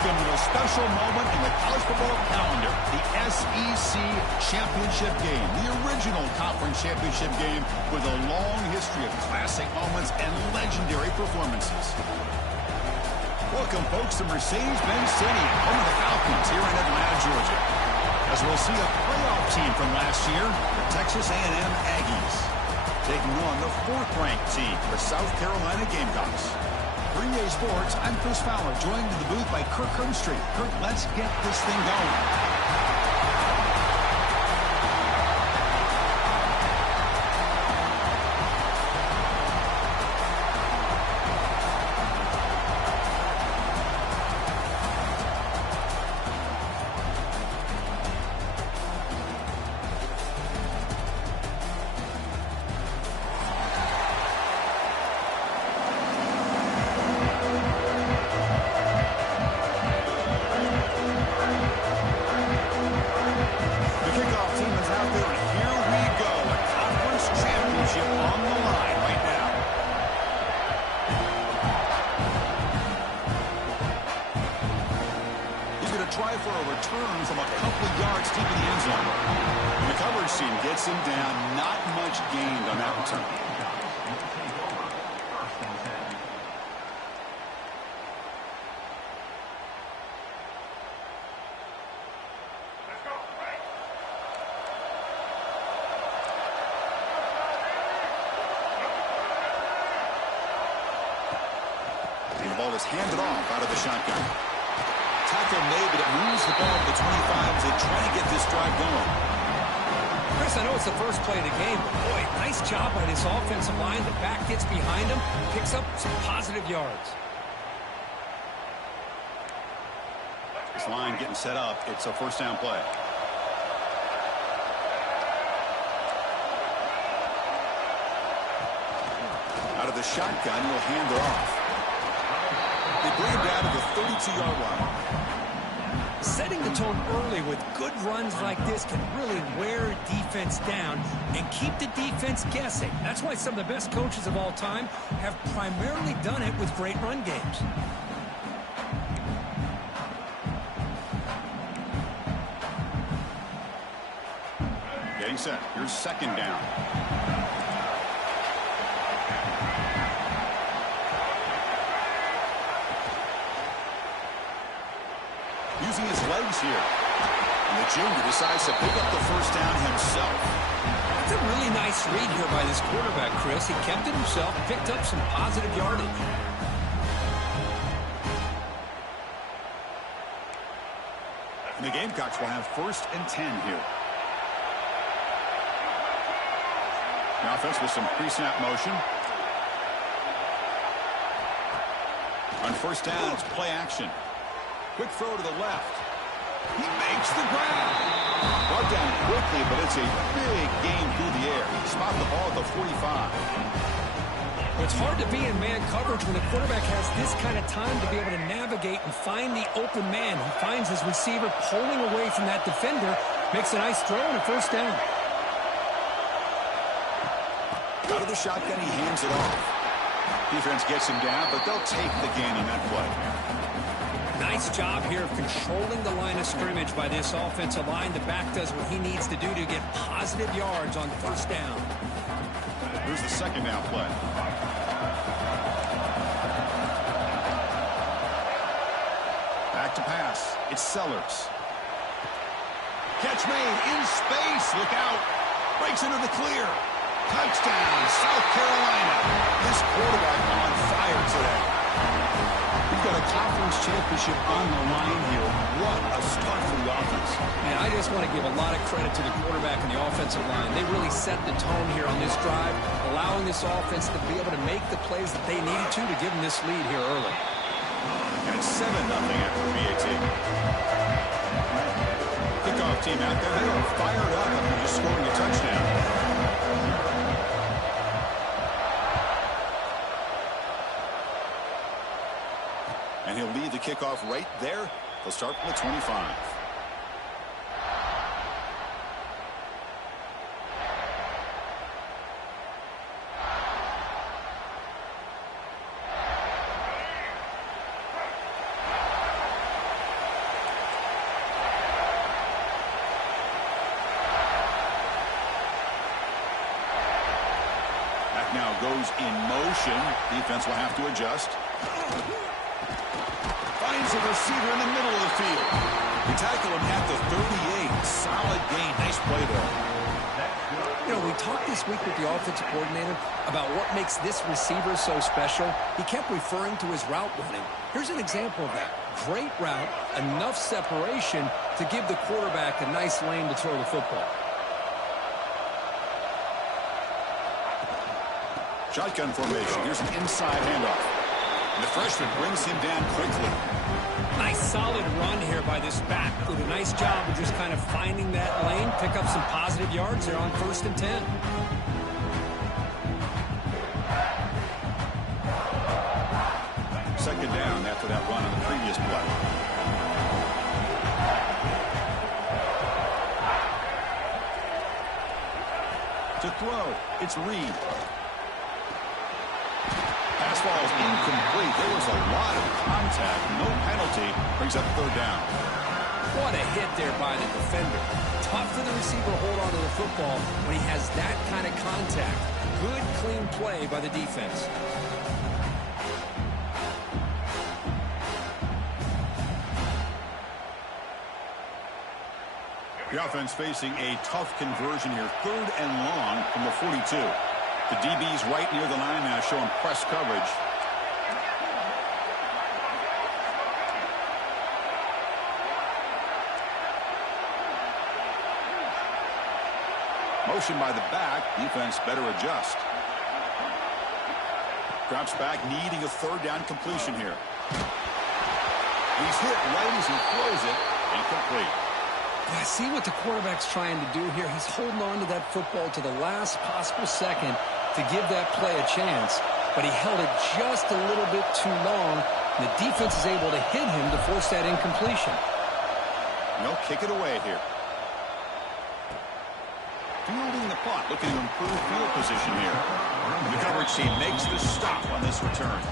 Welcome to a special moment in the college football calendar, the SEC Championship Game, the original conference championship game with a long history of classic moments and legendary performances. Welcome, folks, to Mercedes-Benz Stadium, home of the Falcons here in Atlanta, Georgia. As we'll see a playoff team from last year, the Texas A&M Aggies, taking on the fourth-ranked team, the South Carolina Gamecocks. For EA Sports, I'm Chris Fowler, joined in the booth by Kirk Herbstreit. Kirk, let's get this thing going. Try for a return from a couple of yards deep in the end zone. And the coverage team gets him down. Not much gained on that return. And the ball is handed off out of the shotgun. Tackle made, but it moves the ball to the 25 as they try to get this drive going. Chris, I know it's the first play of the game, but boy, nice job by this offensive line. The back gets behind him, picks up some positive yards. This line getting set up. It's a first down play. Out of the shotgun, he'll hand it off. They bring him down to the 32-yard line. Setting the tone early with good runs like this can really wear defense down and keep the defense guessing. That's why some of the best coaches of all time have primarily done it with great run games. Getting set. Here's second down. Using his legs here. And the junior decides to pick up the first down himself. That's a really nice read here by this quarterback, Chris. He kept it himself, picked up some positive yardage. And the Gamecocks will have 1st and 10 here. The offense with some pre-snap motion. On first down, it's play action. Quick throw to the left. He makes the grab. Brought down quickly, but it's a big gain through the air. Spot the ball at the 45. It's hard to be in man coverage when the quarterback has this kind of time to be able to navigate and find the open man. He finds his receiver pulling away from that defender, makes a nice throw and a first down. Out of the shotgun, he hands it off. Defense gets him down, but they'll take the gain on that play. Nice job here of controlling the line of scrimmage by this offensive line. The back does what he needs to do to get positive yards on first down. Here's the second down play. Back to pass. It's Sellers. Catch made in space. Look out. Breaks into the clear. Touchdown, South Carolina. This quarterback on fire today. We've got a conference championship on the line here. What a start for the offense. Man, I just want to give a lot of credit to the quarterback and the offensive line. They really set the tone here on this drive, allowing this offense to be able to make the plays that they needed to give them this lead here early. And it's 7-0 after VAT. Kickoff team out there. They are fired up after just scoring a touchdown. And he'll lead the kickoff right there. They'll start from the 25. now goes in motion. Defense will have to adjust. Finds a receiver in the middle of the field. They tackle him at the 38. Solid gain. Nice play there. You know, we talked this week with the offensive coordinator about what makes this receiver so special. He kept referring to his route running. Here's an example of that. Great route, enough separation to give the quarterback a nice lane to throw the football. Shotgun formation. Here's an inside handoff. And the freshman brings him down quickly. Nice solid run here by this back. Did a nice job of just kind of finding that lane, pick up some positive yards there on 1st and 10. Second down after that run on the previous play. To throw, it's Reed. Pass falls incomplete. There was a lot of contact. No penalty. Brings up 3rd down. What a hit there by the defender. Tough for the receiver to hold on to the football when he has that kind of contact. Good, clean play by the defense. The offense facing a tough conversion here. 3rd and long from the 42. The DB's right near the line now, showing press coverage. Motion by the back. Defense better adjust. Drops back, needing a 3rd down completion here. He's hit right as he throws it. Incomplete. I see what the quarterback's trying to do here. He's holding on to that football to the last possible second to give that play a chance, but he held it just a little bit too long, and the defense is able to hit him to force that incompletion. No, kick it away here. Fielding the punt, looking to improve field position here. The coverage team makes the stop on this return.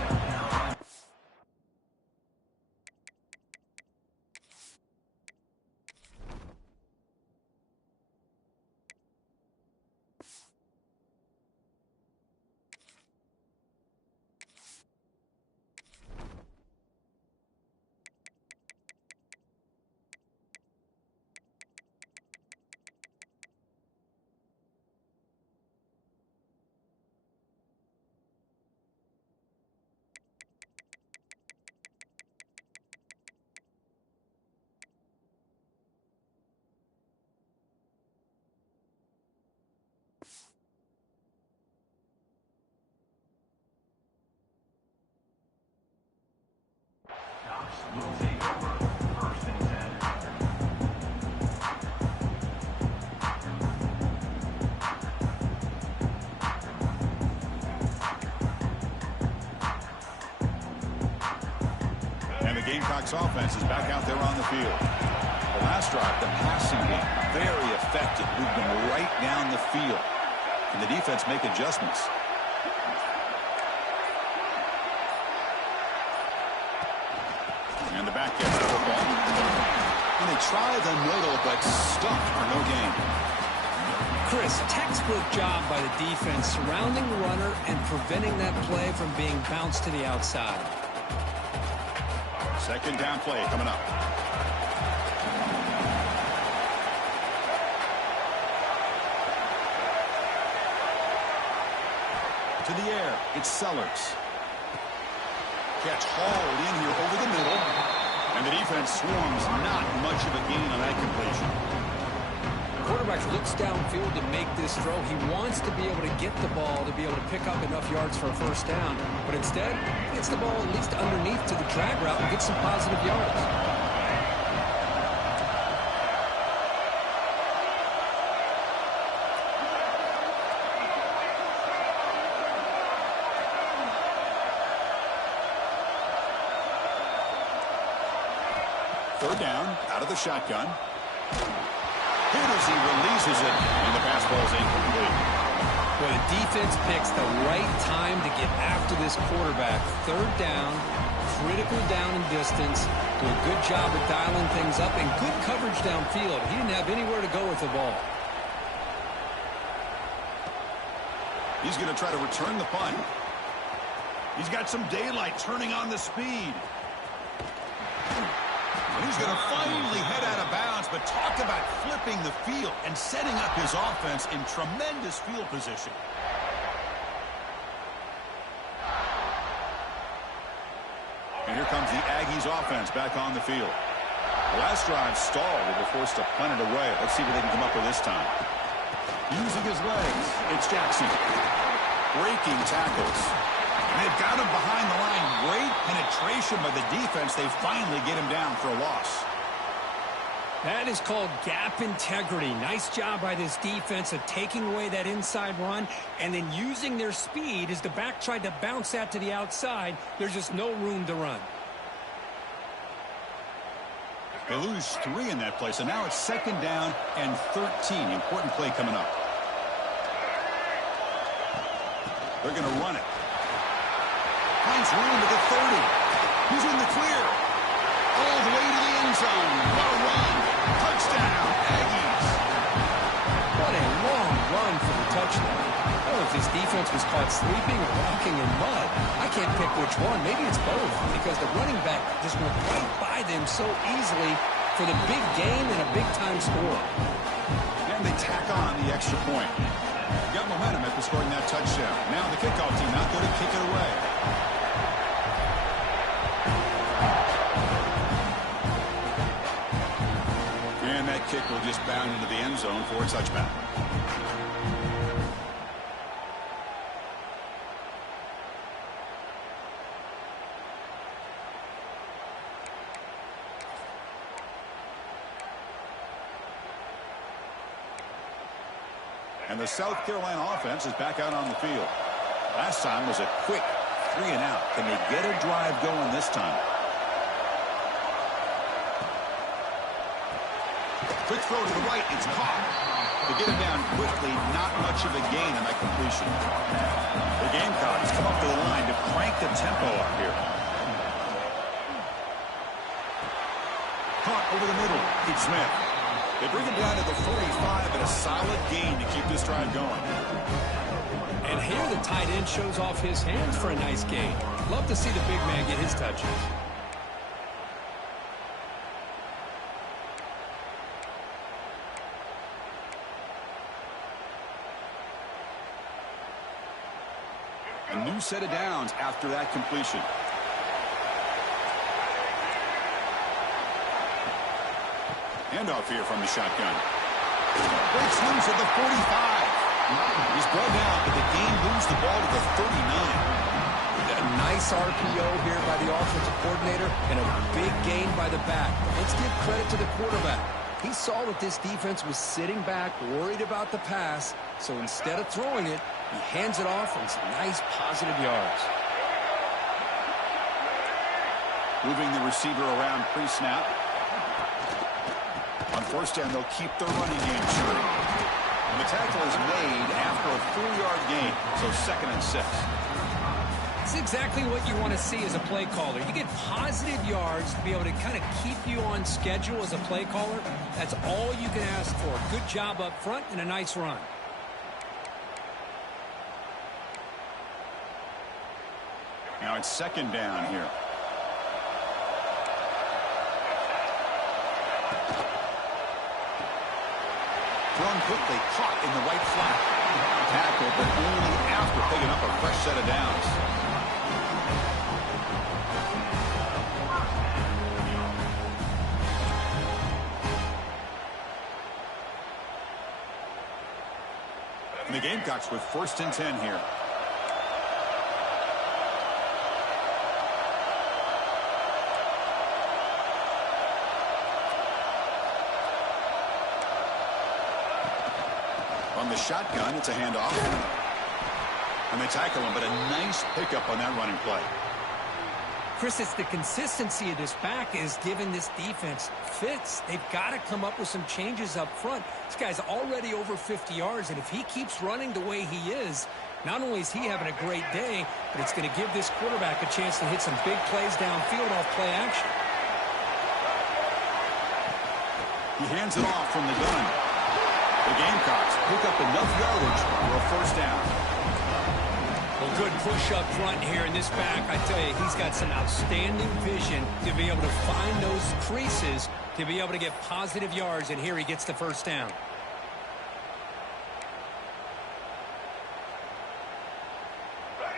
Gamecocks offense is back out there on the field. The last drive, the passing game, very effective. Moved them right down the field. And the defense make adjustments. And the back gets the football. And they try the middle, but stuck for no gain. Chris, textbook job by the defense surrounding the runner and preventing that play from being bounced to the outside. Second down play coming up. To the air, it's Sellers. Catch hauled in here over the middle. And the defense swarms, not much of a gain on that completion. The quarterback looks downfield to make this throw. He wants to be able to get the ball to be able to pick up enough yards for a 1st down. But instead, he gets the ball at least underneath to the drag route and gets some positive yards. Third down, out of the shotgun. Here as he releases it, and the pass ball is incomplete. Well, the defense picks the right time to get after this quarterback. 3rd down, critical down in distance. Do a good job of dialing things up and good coverage downfield. He didn't have anywhere to go with the ball. He's going to try to return the punt. He's got some daylight turning on the speed. And he's going to finally head out of bounds, but talk about flipping the field and setting up his offense in tremendous field position. And here comes the Aggies offense back on the field. The last drive stalled. They were forced to punt it away. Let's see what they can come up with this time. Using his legs, it's Jackson. Breaking tackles. And they've got him behind the line. Great penetration by the defense. They finally get him down for a loss. That is called gap integrity. Nice job by this defense of taking away that inside run and then using their speed as the back tried to bounce that to the outside. There's just no room to run. They lose 3 in that play, so now it's 2nd down and 13. Important play coming up. They're going to run it. Finds room at the 30. He's in the clear. All the way to the end zone. What a run. Touchdown, Aggies. What a long run for the touchdown. I don't know if this defense was caught sleeping or walking in mud. I can't pick which one. Maybe it's both because the running back just went right by them so easily for the big game and a big-time score. And they tack on the extra point. Got momentum after scoring that touchdown. Now the kickoff team out there to kick it away. And that kick will just bound into the end zone for a touchback. And the South Carolina offense is back out on the field. Last time was a quick 3 and out. Can they get a drive going this time? Quick throw to the right. It's caught. To get it down quickly, not much of a gain on that completion. The Gamecocks come up to the line to crank the tempo up here. Caught over the middle. It's Smith. They bring him down to the 45 and a solid gain to keep this drive going. And here the tight end shows off his hands for a nice gain. Love to see the big man get his touches. A new set of downs after that completion. Handoff here from the shotgun. Breaks loose at the 45. He's brought down, but the game moves the ball to the 39. A nice RPO here by the offensive coordinator and a big gain by the back. Let's give credit to the quarterback. He saw that this defense was sitting back, worried about the pass, so instead of throwing it, he hands it off and some nice positive yards. Moving the receiver around pre-snap. On 1st down, they'll keep their running game straight. And the tackle is made after a 4-yard gain, so 2nd and 6. It's exactly what you want to see as a play caller. You get positive yards to be able to kind of keep you on schedule as a play caller. That's all you can ask for. Good job up front and a nice run. Now it's 2nd down here. Thrown quickly, caught in the right flat. Tackle, but only after picking up a fresh set of downs. And the Gamecocks with 1st and 10 here. On the shotgun, it's a handoff. And they tackle him, but a nice pickup on that running play. Chris, it's the consistency of this back is giving this defense fits. They've got to come up with some changes up front. This guy's already over 50 yards, and if he keeps running the way he is, not only is he having a great day, but it's going to give this quarterback a chance to hit some big plays downfield off play action. He hands it off from the gun. The Gamecocks pick up enough yardage for a 1st down. Good push up front here in this back. I tell you, he's got some outstanding vision to be able to find those creases, to be able to get positive yards, and here he gets the first down.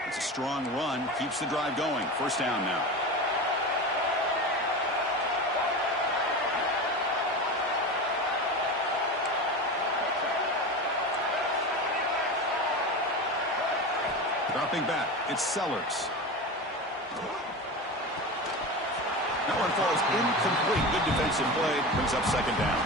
It's a strong run, keeps the drive going. First down now. Dropping back, it's Sellers. That one falls incomplete. Good defensive play, brings up second down.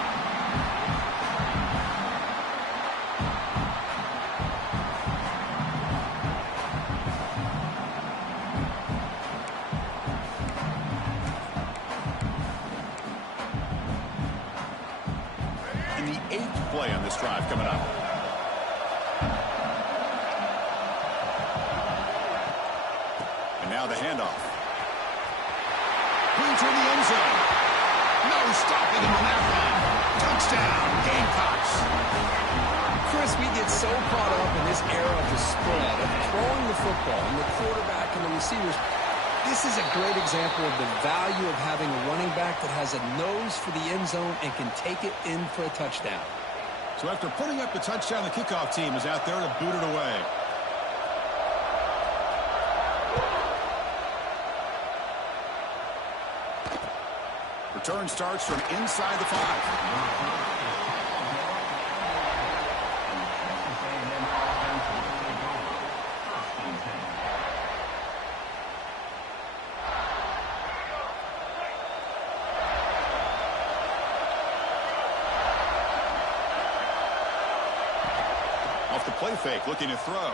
And the 8th play on this drive coming up. Now the handoff. Into the end zone. No stopping him on that run. Touchdown, Gamecocks. Chris, we get so caught up in this era of the spread, of throwing the football, and the quarterback and the receivers. This is a great example of the value of having a running back that has a nose for the end zone and can take it in for a touchdown. So after putting up the touchdown, the kickoff team is out there to boot it away. Return starts from inside the 5. Off the play fake, looking to throw. A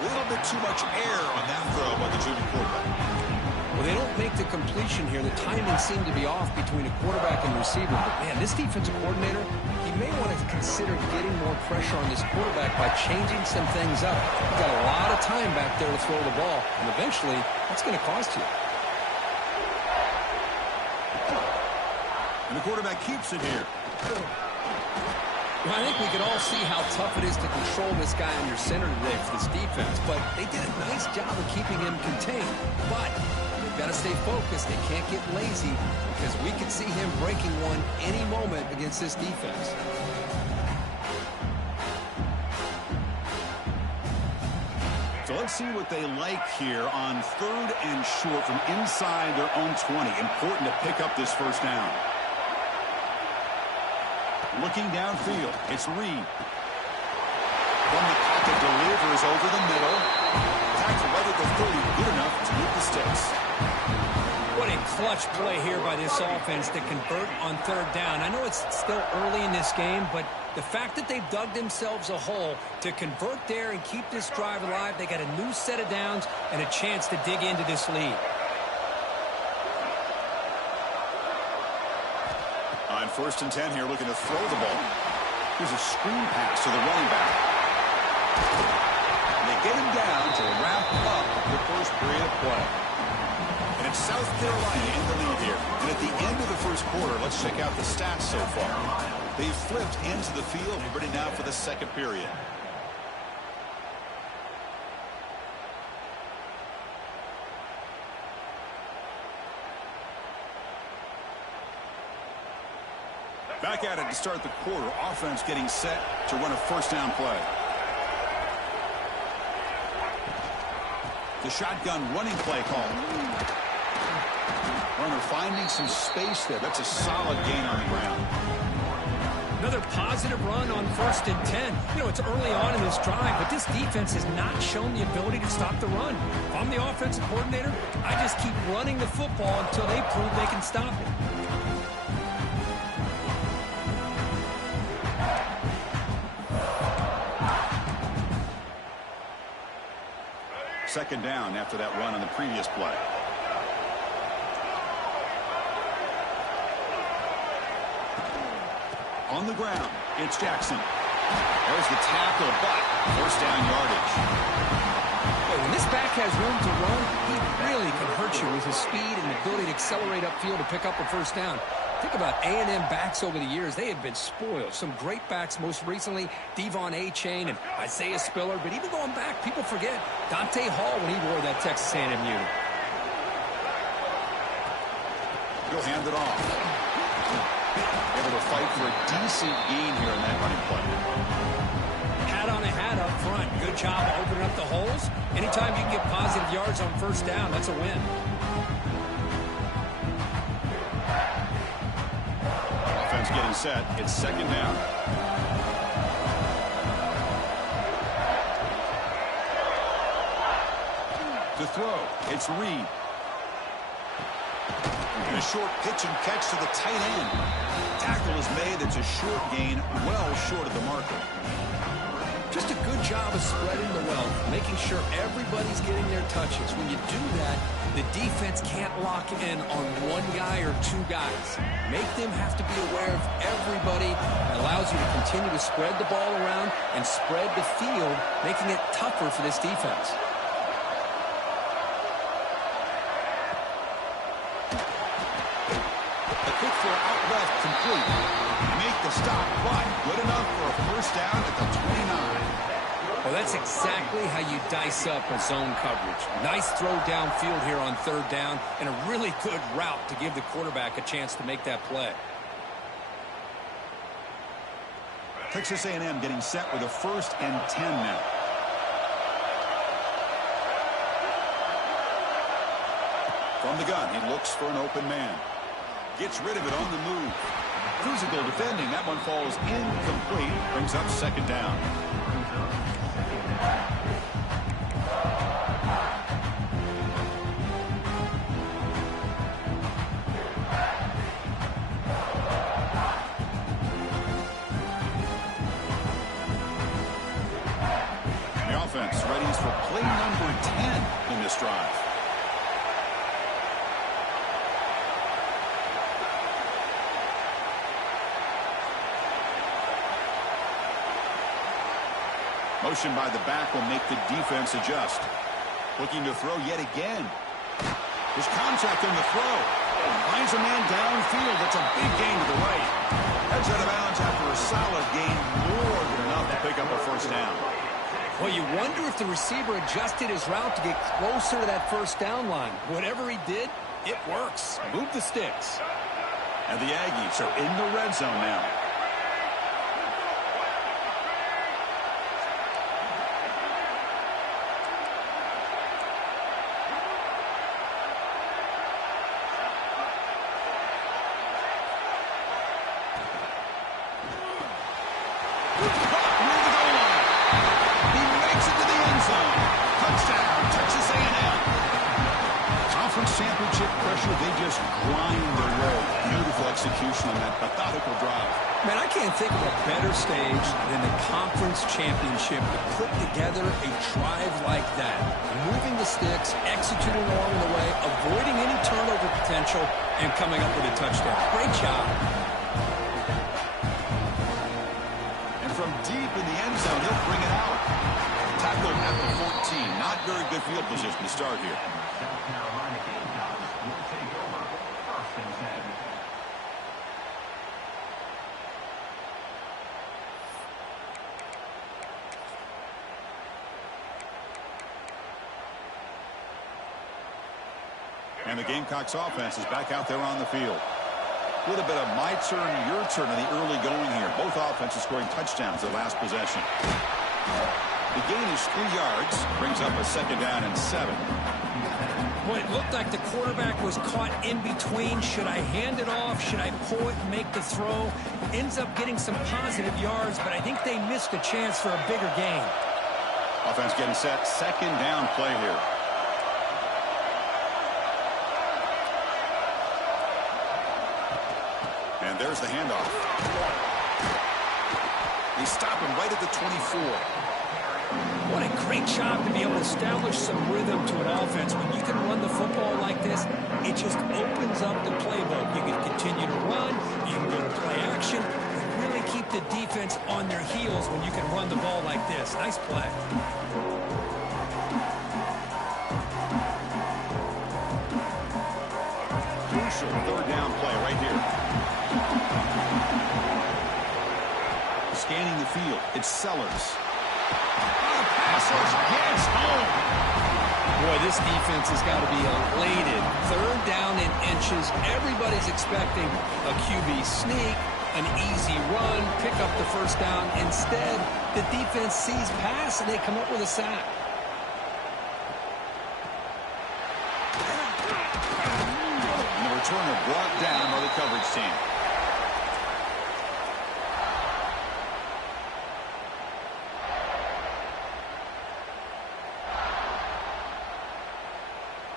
little bit too much air on that throw by the junior quarterback. Well, they don't make the completion here. The timing seemed to be off between a quarterback and receiver. But, man, this defensive coordinator, he may want to consider getting more pressure on this quarterback by changing some things up. He's got a lot of time back there to throw the ball, and eventually that's going to cost you. And the quarterback keeps it here. Well, I think we can all see how tough it is to control this guy under center today for this defense, but they did a nice job of keeping him contained. But they've got to stay focused. They can't get lazy because we could see him breaking one any moment against this defense. So let's see what they like here on 3rd and short from inside their own 20. Important to pick up this first down. Looking downfield, it's Reed. From the pocket, delivers over the middle. Tackle right at the 30, good enough to move the sticks. What a clutch play here by this offense to convert on 3rd down. I know it's still early in this game, but the fact that they've dug themselves a hole to convert there and keep this drive alive, they got a new set of downs and a chance to dig into this lead. On 1st and 10 here, looking to throw the ball. Here's a screen pass to the running back. And they get him down to wrap up the first period of play. And it's South Carolina in the lead here. And at the end of the first quarter, let's check out the stats so far. They've flipped into the field, ready now for the second period. Back at it to start the quarter. Offense getting set to run a first down play. The shotgun running play call. Runner finding some space there. That's a solid gain on the ground. Another positive run on 1st and 10. You know, it's early on in this drive, but this defense has not shown the ability to stop the run. If I'm the offensive coordinator, I just keep running the football until they prove they can stop it. Second down after that run on the previous play. On the ground, it's Jackson. There's the tackle, but first down yardage. When this back has room to run, he really can hurt you with his speed and ability to accelerate upfield to pick up a first down. Think about A&M backs over the years. They have been spoiled. Some great backs, most recently, Devon A-Chain and Isaiah Spiller. But even going back, people forget Dante Hall when he wore that Texas A&M unit. He'll hand it off. Able to fight for a decent gain here in that running play. Hat on a hat up front. Good job opening up the holes. Anytime you can get positive yards on first down, that's a win. Offense getting set. It's second down. To throw, it's Reed. And a short pitch and catch to the tight end. Tackle is made. It's a short gain, well short of the marker. Just a good job of spreading the wealth, making sure everybody's getting their touches. When you do that, the defense can't lock in on one guy or two guys. Make them have to be aware of everybody. It allows you to continue to spread the ball around and spread the field, making it tougher for this defense. A quick throw out left, complete. Make the stop, but good enough for a first down at the 29. Well, that's exactly how you dice up a zone coverage. Nice throw downfield here on third down, and a really good route to give the quarterback a chance to make that play. Texas A&M getting set with a 1st and 10 now. From the gun, he looks for an open man. Gets rid of it on the move. Physical defending. That one falls incomplete. Brings up second down. The offense readies for play number 10 in this drive. Motion by the back will make the defense adjust. Looking to throw yet again. There's contact on the throw. Finds a man downfield. That's a big gain to the right. Heads out of bounds after a solid gain. More than enough to pick up a first down. Well, you wonder if the receiver adjusted his route to get closer to that first down line. Whatever he did, it works. Move the sticks. And the Aggies are in the red zone now. Championship pressure, they just grind their way. Beautiful execution on that methodical drive. Man, I can't think of a better stage than the conference championship to put together a drive like that. Moving the sticks, executing along the way, avoiding any turnover potential, and coming up with a touchdown. Great job. And from deep in the end zone, he'll bring it out. Tackled at the 14. Not very good field position to start here. And the Gamecocks offense is back out there on the field. A little bit of my turn, your turn in the early going here. Both offenses scoring touchdowns their last possession. The gain is 3 yards. Brings up a second down and 7. Boy, it looked like the quarterback was caught in between. Should I hand it off? Should I pull it and make the throw? Ends up getting some positive yards, but I think they missed a chance for a bigger gain. Offense getting set. Second down play here. And there's the handoff. They stop him right at the 24. What a great job to be able to establish some rhythm to an offense. When you can run the football like this, it just opens up the playbook. You can continue to run. You can go to play action. You really keep the defense on their heels when you can run the ball like this. Nice play. Crucial third down play right here. field. It's Sellers. The pass rush gets home. Boy, this defense has got to be elated. 3rd down in inches. Everybody's expecting a QB sneak, an easy run, pick up the 1st down. Instead, the defense sees pass, and they come up with a sack. And the returner brought down by the coverage team.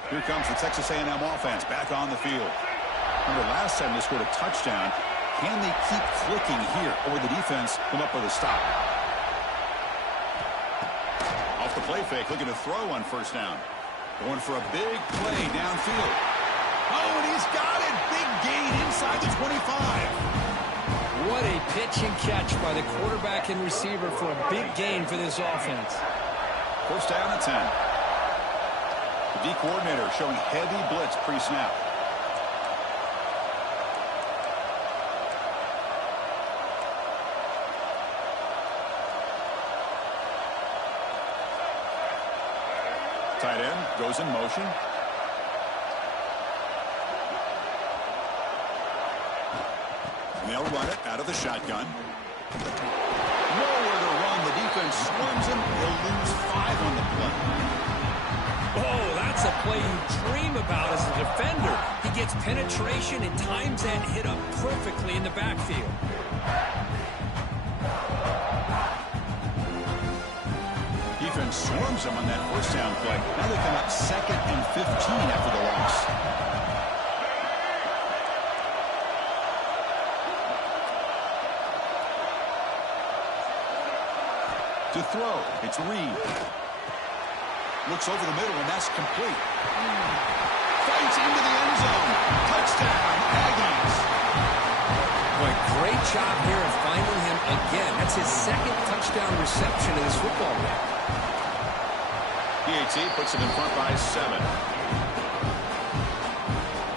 Here comes the Texas A&M offense back on the field. Remember, last time they scored a touchdown. Can they keep clicking here, or the defense come up with a stop? Off the play fake, looking to throw on 1st down. Going for a big play downfield. Oh, and he's got it. Big gain inside the 25. What a pitch and catch by the quarterback and receiver for a big gain for this offense. 1st down and 10. The D coordinator showing heavy blitz pre-snap. Tight end goes in motion. And they'll run it out of the shotgun. Nowhere to run. The defense swarms him. He'll lose 5 on the play. Oh, that's a play you dream about as a defender. He gets penetration and times that hit up perfectly in the backfield. Defense swarms him on that 1st down play. Now they come up 2nd and 15 after the loss. To throw, it's Reed. Looks over the middle, and that's complete. Fights into the end zone. Touchdown, Aggies. Boy, great job here of finding him again. That's his 2nd touchdown reception in this football game. PAT puts it in front by 7.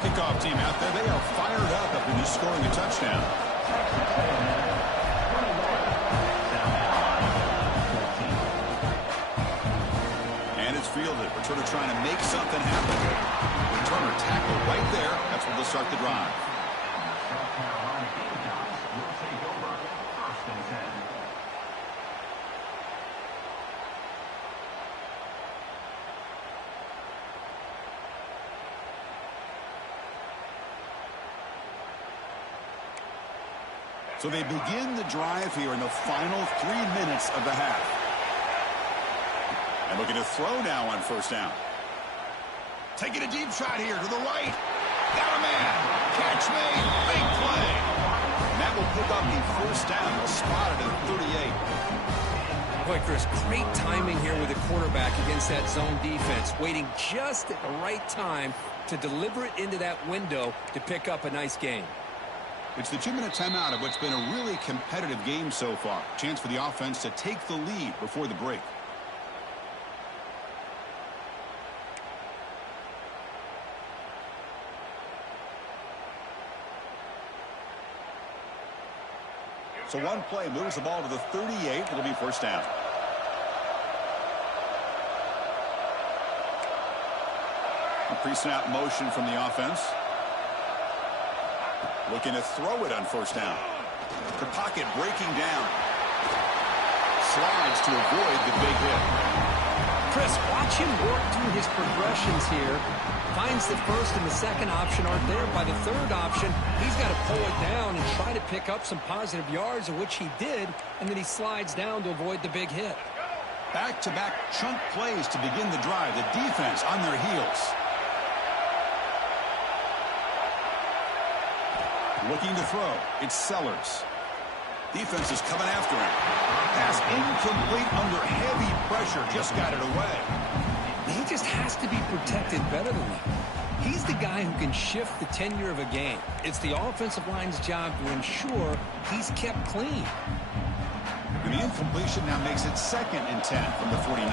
Kickoff team out there. They are fired up after just scoring a touchdown. Fielded. Returner trying to make something happen. Returner tackle right there. That's where they'll start the drive. So they begin the drive here in the final 3 minutes of the half. And looking to throw now on 1st down. Taking a deep shot here to the right. Got a man. Catch made. Big play. And that will pick up the 1st down. They'll spot it at 38. Boy, Chris, great timing here with the quarterback against that zone defense. Waiting just at the right time to deliver it into that window to pick up a nice gain. It's the 2-minute timeout of what's been a really competitive game so far. Chance for the offense to take the lead before the break. So one play moves the ball to the 38. It'll be 1st down. A pre-snap motion from the offense. Looking to throw it on 1st down. The pocket breaking down. Slides to avoid the big hit. Chris, watch him work through his progressions here. Finds the 1st and the 2nd option aren't there. By the 3rd option, he's got to pull it down and try to pick up some positive yards, of which he did, and then he slides down to avoid the big hit. Back-to-back chunk plays to begin the drive. The defense on their heels. Looking to throw. It's Sellers. Defense is coming after him. Pass incomplete under heavy pressure. Just got it away. He just has to be protected better than that. He's the guy who can shift the tenure of a game. It's the offensive line's job to ensure he's kept clean. And the incompletion now makes it 2nd and 10 from the 49.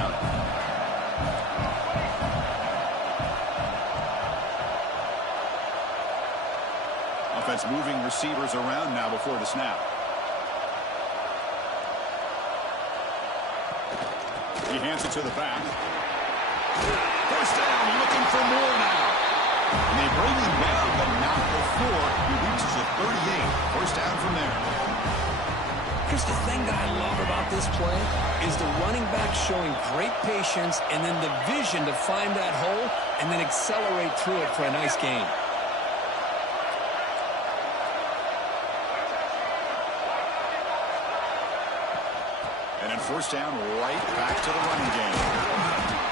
Offense moving receivers around now before the snap. He hands it to the back. First down, looking for more now. And they bring him back, but not before he reaches the 38. First down from there. Here's the thing that I love about this play is the running back showing great patience and then the vision to find that hole and then accelerate through it for a nice gain. And then first down, right back to the running game.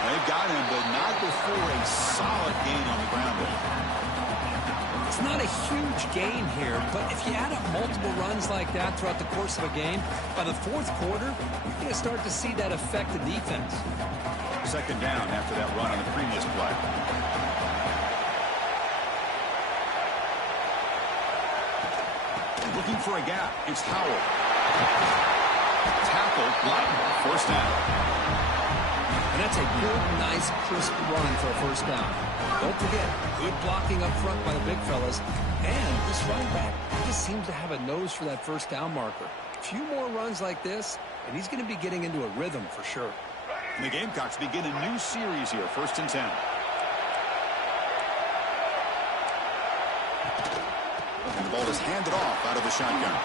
They've got him, but not before a solid gain on the ground there. It's not a huge gain here, but if you add up multiple runs like that throughout the course of a game, by the fourth quarter, you're going to start to see that affect the defense. Second down after that run on the previous play. Looking for a gap. It's Howell. Tackle, block, first down. And that's a good, nice, crisp run for a first down. Don't forget, good blocking up front by the big fellas. And this running back just seems to have a nose for that first down marker. A few more runs like this, and he's going to be getting into a rhythm for sure. And the Gamecocks begin a new series here, 1st and 10. And the ball is handed off out of the shotgun.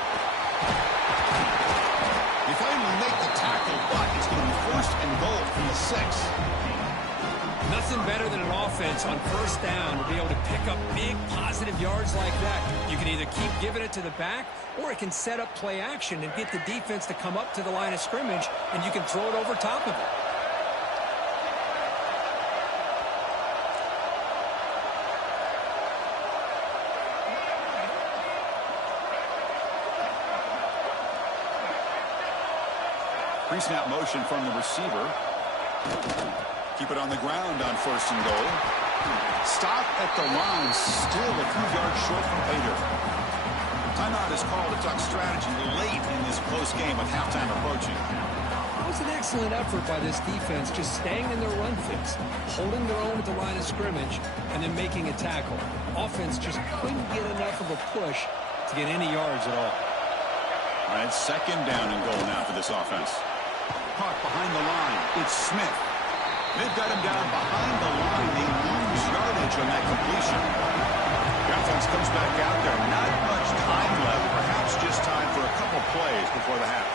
They finally make the tackle, but it's going to be 1st and goal from the 6. Nothing better than an offense on first down to be able to pick up big positive yards like that. You can either keep giving it to the back, or it can set up play action and get the defense to come up to the line of scrimmage, and you can throw it over top of it. Pre-snap motion from the receiver. Keep it on the ground on 1st and goal. Stop at the line, still a few yards short from pay dirt. Timeout is called to talk strategy late in this close game with halftime approaching. It was an excellent effort by this defense, just staying in their run fix, holding their own at the line of scrimmage, and then making a tackle. Offense just couldn't get enough of a push to get any yards at all. All right, 2nd down and goal now for this offense. Caught behind the line. It's Smith. They've got him down behind the line. They lose yardage on that completion. The offense comes back out there. Not much time left. Perhaps just time for a couple plays before the half.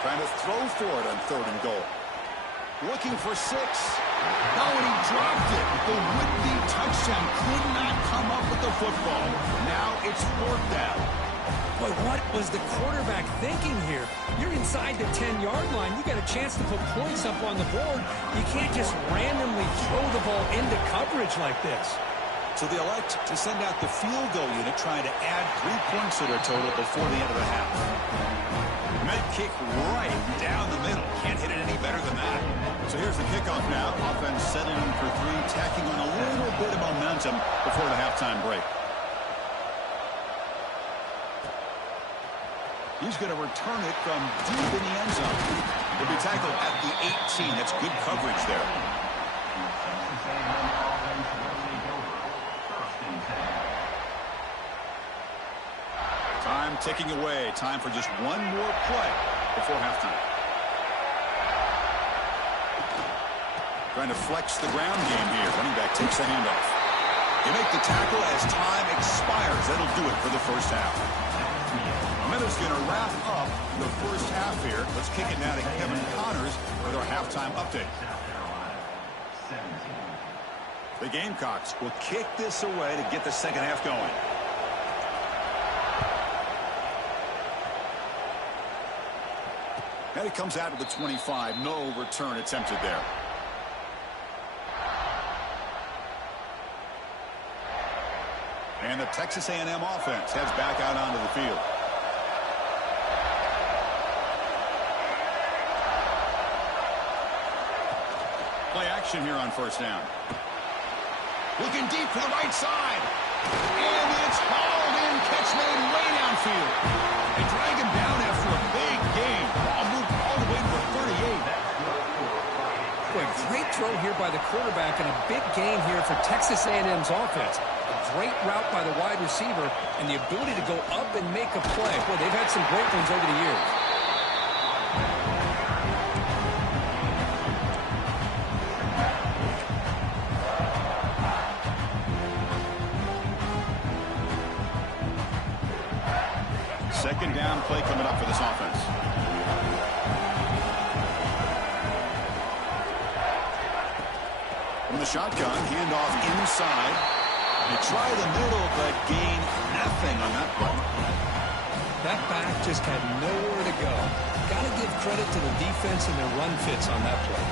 Trying to throw for it on 3rd and goal. Looking for 6. No, and he dropped it. The would-be touchdown could not come up with the football. Now it's 4th down. Boy, what was the quarterback thinking here? You're inside the 10-yard line. You got a chance to put points up on the board. You can't just randomly throw the ball into coverage like this. So they elect to send out the field goal unit, trying to add 3 points to their total before the end of the half. Med kick right down the middle. Can't hit it any better than that. So here's the kickoff now. Offense settling in for 3, tacking on a little bit of momentum before the halftime break. He's going to return it from deep in the end zone. He'll be tackled at the 18. That's good coverage there. Time ticking away. Time for just one more play before halftime. Trying to flex the ground game here. Running back takes the handoff. They make the tackle as time expires. That'll do it for the first half. Minutes going to wrap up the first half here. Let's kick it now to Kevin Connors with our halftime update. The Gamecocks will kick this away to get the second half going. And it comes out of the 25. No return attempted there. And the Texas A&M offense heads back out onto the field. Play action here on first down. Looking deep to the right side. And it's hauled in. Catch made way downfield. They drag him down after a big gain. Ball moved all the way to the 38. Boy, great throw here by the quarterback and a big gain here for Texas A&M's offense. A great route by the wide receiver and the ability to go up and make a play. Boy, they've had some great ones over the years. second down play coming up for this offense. From the shotgun, handoff inside. They try the middle, but gain nothing on that play. That back just had nowhere to go. Got to give credit to the defense and their run fits on that play.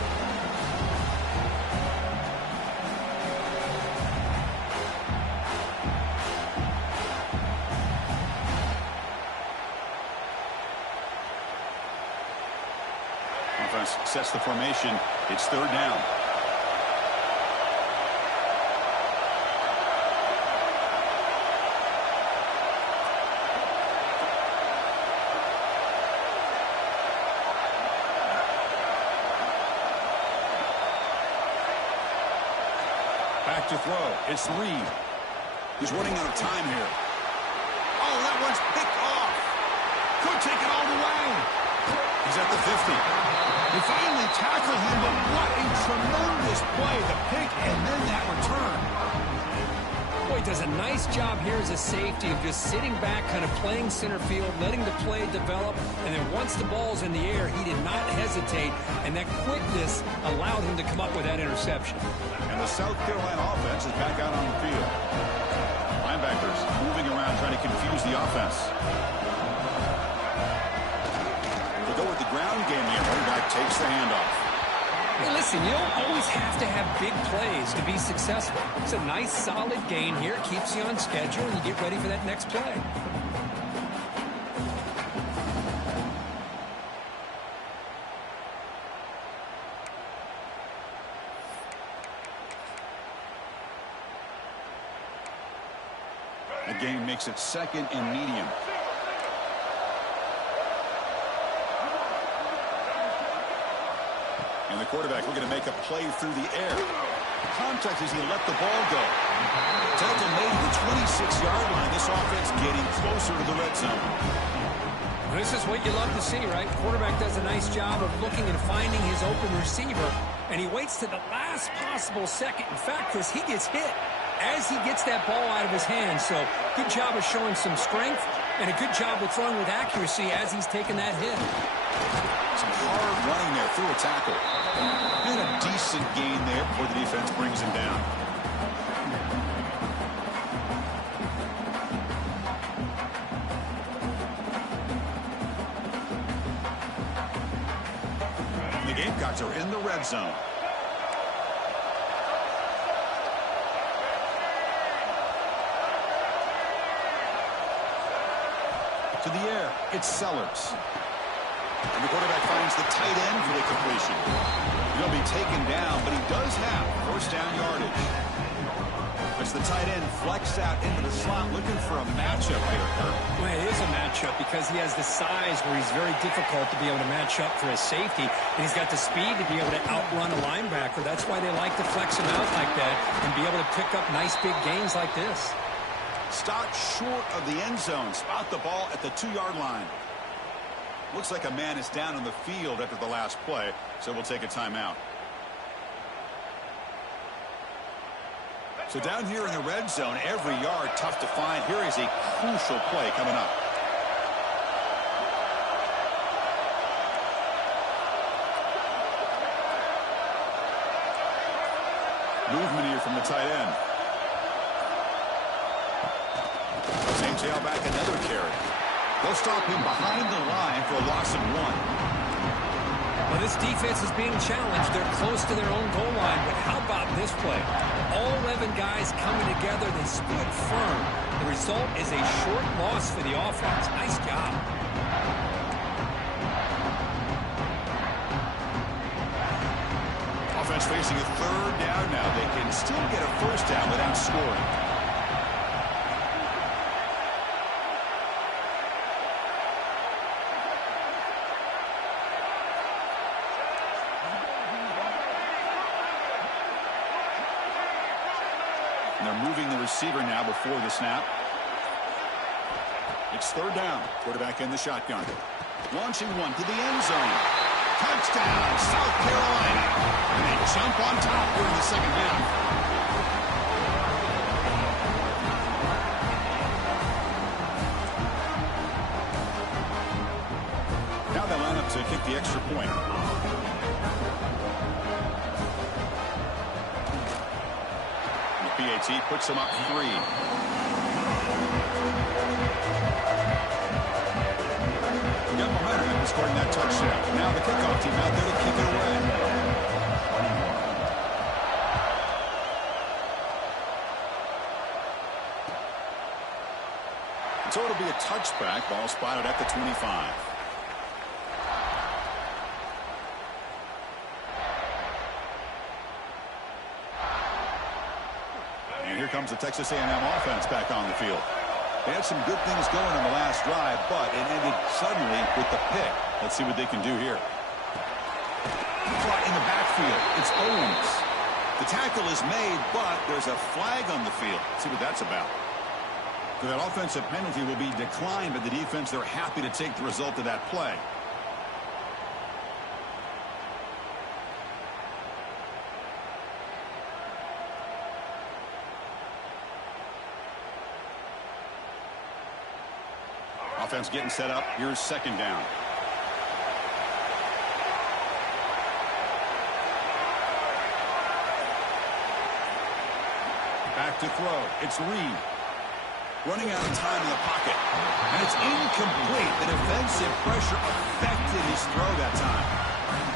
Offense sets the formation. It's third down. Back to throw. It's Reed. He's running out of time here. Oh, that one's picked off. Could take it all the way. He's at the 50. They finally tackle him, but what a tremendous play. The pick and then that return. Boy, he does a nice job here as a safety of just sitting back, kind of playing center field, letting the play develop, and then once the ball's in the air, he did not hesitate, and that quickness allowed him to come up with that interception. And the South Carolina offense is back out on the field. Linebackers moving around, trying to confuse the offense. They go with the ground game here. Quarterback takes the handoff. Hey, listen, you don't always have to have big plays to be successful. It's a nice, solid gain here. Keeps you on schedule, and you get ready for that next play. The game makes it second and medium. And the quarterback looking to make a play through the air. The contact as he let the ball go. Tackle made to the 26-yard line. This offense getting closer to the red zone. This is what you love to see, right? Quarterback does a nice job of looking and finding his open receiver, and he waits to the last possible second. In fact, as he gets hit, as he gets that ball out of his hands. So good job of showing some strength and a good job of throwing with accuracy as he's taking that hit. Some hard running there through a tackle. And a decent gain there before the defense brings him down. The Gamecocks are in the red zone. To the air, it's Sellers. And the quarterback finds the tight end for the completion. He'll be taken down, but he does have first down yardage. As the tight end flex out into the slot, looking for a matchup here, Kirk. Well, it is a matchup because he has the size where he's very difficult to be able to match up for his safety, and he's got the speed to be able to outrun a linebacker. That's why they like to flex him out like that and be able to pick up nice big gains like this. Stopped short of the end zone. Spot the ball at the 2-yard line. Looks like a man is down on the field after the last play, so we'll take a timeout. So down here in the red zone, every yard tough to find. Here is a crucial play coming up. Movement here from the tight end. Same tailback, another carry. They'll stop him behind the line for a loss of 1. Well, this defense is being challenged. They're close to their own goal line, but how about this play? All 11 guys coming together. They stood firm. The result is a short loss for the offense. Nice job. Offense facing a third down now. They can still get a first down without scoring. And they're moving the receiver now before the snap. It's third down. Quarterback in the shotgun. Launching one to the end zone. Touchdown, South Carolina. And they jump on top during the second half. to kick the extra point. The PAT puts them up 3. Got behind him and scoring that touchdown. Now the kickoff team out there to kick it away. So it'll be a touchback. Ball spotted at the 25. And here comes the Texas A&M offense back on the field. They had some good things going on the last drive, but it ended suddenly with the pick. Let's see what they can do here. Caught in the backfield. It's Owens. The tackle is made, but there's a flag on the field. Let's see what that's about. So that offensive penalty will be declined by the defense. They're happy to take the result of that play. Offense getting set up. Here's second down. Back to throw. It's Reed. Running out of time in the pocket. And it's incomplete. The defensive pressure affected his throw that time.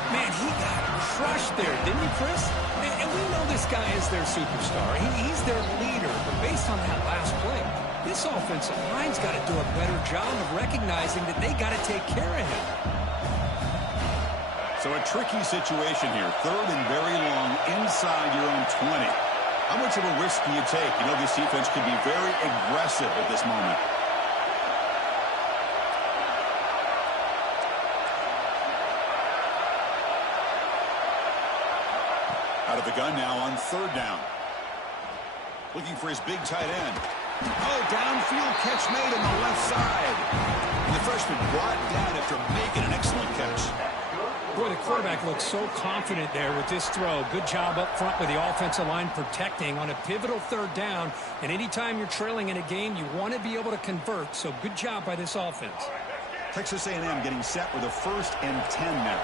Man, he got crushed there, didn't he, Chris? And we know this guy is their superstar. He's their leader. But based on that last play, this offensive line's got to do a better job of recognizing that they got to take care of him. So a tricky situation here. 3rd and very long inside your own 20. How much of a risk do you take? You know, this defense can be very aggressive at this moment. Out of the gun now on 3rd down. Looking for his big tight end. Oh, downfield catch made on the left side. And the freshman brought down after making an excellent catch. Boy, the quarterback looks so confident there with this throw. Good job up front with the offensive line protecting on a pivotal 3rd down. And anytime you're trailing in a game, you want to be able to convert. So good job by this offense. Texas A&M getting set with a 1st and 10 now.